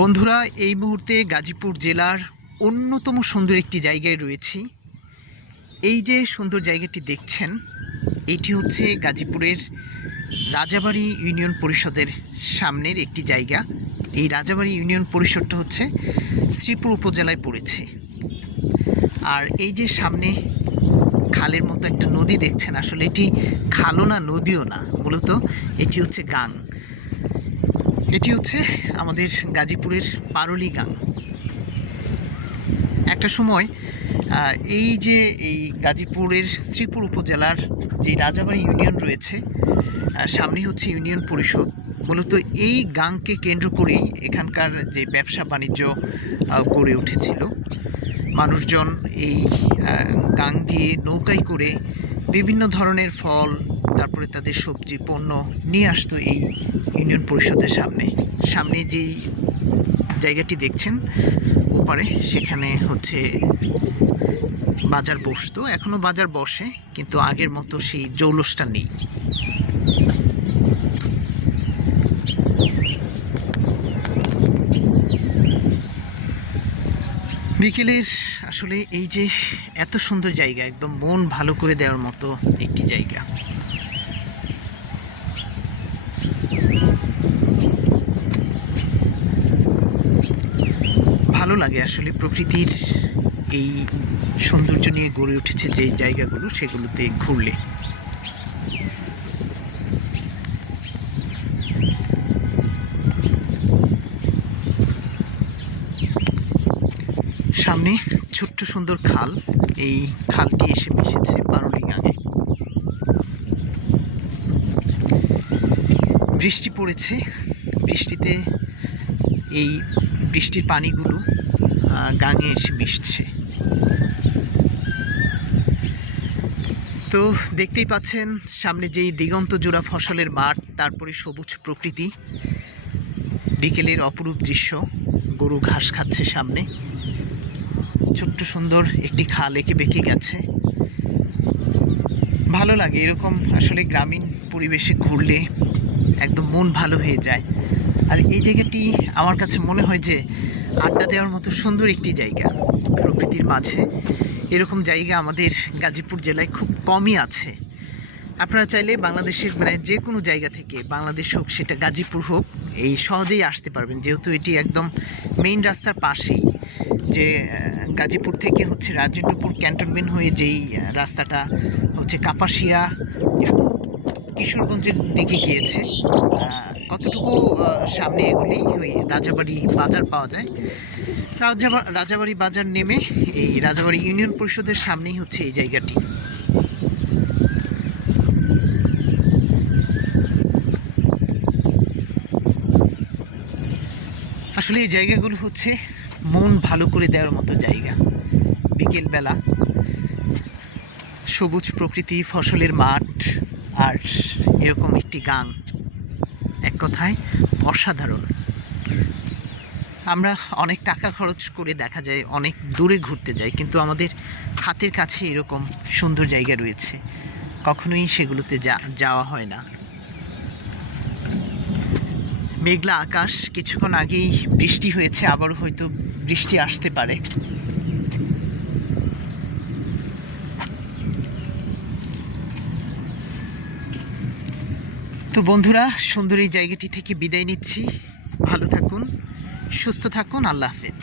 বন্ধুরা, এই মুহূর্তে গাজীপুর জেলার অন্যতম সুন্দর একটি জায়গায় রয়েছি। এই যে সুন্দর জায়গাটি দেখছেন, এটি হচ্ছে গাজীপুরের রাজাবাড়ি ইউনিয়ন পরিষদের সামনের একটি জায়গা। এই রাজাবাড়ি ইউনিয়ন পরিষদটা হচ্ছে শ্রীপুর উপজেলায় পড়েছে। আর এই যে সামনে খালের মতো একটা নদী দেখছেন, আসলে এটি খালও না নদীও না, মূলত এটি হচ্ছে গাং। এটি হচ্ছে আমাদের গাজীপুরের পারুলি গাং। একটা সময় এই গাজীপুরের শ্রীপুর উপজেলার যে রাজাবাড়ি ইউনিয়ন রয়েছে, সামনে হচ্ছে ইউনিয়ন পরিষদ। মূলত এই গাংকে কেন্দ্র করেই এখানকার যে ব্যবসা বাণিজ্য গড়ে উঠেছিল। মানুষজন এই গাং দিয়ে নৌকায় করে বিভিন্ন ধরনের ফল, তারপরে তাদের সবজি পণ্য নিয়ে আসতো এই ইউনিয়ন পরিষদের সামনে যেই জায়গাটি দেখছেন ওপারে, সেখানে হচ্ছে বাজার বসতো। এখনও বাজার বসে, কিন্তু আগের মতো সেই জৌলসটা নেই। বিকেলের আসলে এই যে এত সুন্দর জায়গা, একদম মন ভালো করে দেওয়ার মতো একটি জায়গা। ভালো লাগে আসলে প্রকৃতির এই সৌন্দর্য নিয়ে গড়ে উঠেছে যে জায়গাগুলো, সেগুলোতে ঘুরলে। সামনে ছোট্ট সুন্দর খাল, এই খালটি এসে মিশেছে পারুলি গাঙে। বৃষ্টি পড়েছে, বৃষ্টিতে এই বৃষ্টির পানিগুলো গাঙে এসে মিশছে। তো দেখতেই পাচ্ছেন সামনে যেই দিগন্ত জোড়া ফসলের মাঠ, তারপরে সবুজ প্রকৃতি, বিকেলের অপরূপ দৃশ্য। গরু ঘাস খাচ্ছে সামনে, ছোট্ট সুন্দর একটি খাল এঁকে বেঁকে গেছে। ভালো লাগে এরকম আসলে গ্রামীণ পরিবেশে ঘুরলে, একদম মন ভালো হয়ে যায়। আর এই জায়গাটি আমার কাছে মনে হয় যে আড্ডা দেওয়ার মতো সুন্দর একটি জায়গা প্রকৃতির মাঝে। এরকম জায়গা আমাদের গাজীপুর জেলায় খুব কমই আছে। আপনারা চাইলে বাংলাদেশের যে কোনো জায়গা থেকে, বাংলাদেশ হোক সেটা গাজীপুর হোক, এই সহজেই আসতে পারবেন, যেহেতু এটি একদম মেইন রাস্তার পাশেই। যে গাজীপুর থেকে হচ্ছে রাজেন্দ্রপুর ক্যান্টনমেন্ট হয়ে যেই রাস্তাটা হচ্ছে কাপাসিয়া এবং কিশোরগঞ্জের দিকে গিয়েছে, কতটুকু সামনে এগুলেই ওই রাজাবাড়ি বাজার পাওয়া যায়। রাজাবাড়ি বাজার নেমে এই রাজাবাড়ি ইউনিয়ন পরিষদের সামনেই হচ্ছে এই জায়গাটি। আসলে এই জায়গাগুলো হচ্ছে মন ভালো করে দেওয়ার মতো জায়গা। বিকেলবেলা সবুজ প্রকৃতি, ফসলের মাঠ, আর এরকম একটি গাং, এক কথায় অসাধারণ। আমরা অনেক টাকা খরচ করে দেখা যায় অনেক দূরে ঘুরতে যাই, কিন্তু আমাদের হাতের কাছে এরকম সুন্দর জায়গা রয়েছে, কখনোই সেগুলোতে যাওয়া হয় না। মেঘলা আকাশ, কিছুক্ষণ আগেই বৃষ্টি হয়েছে, আবারও হয়তো বৃষ্টি আসতে পারে। তো বন্ধুরা, সুন্দর এই জায়গাটি থেকে বিদায় নিচ্ছি। ভালো থাকুন, সুস্থ থাকুন, আল্লাহ হাফেজ।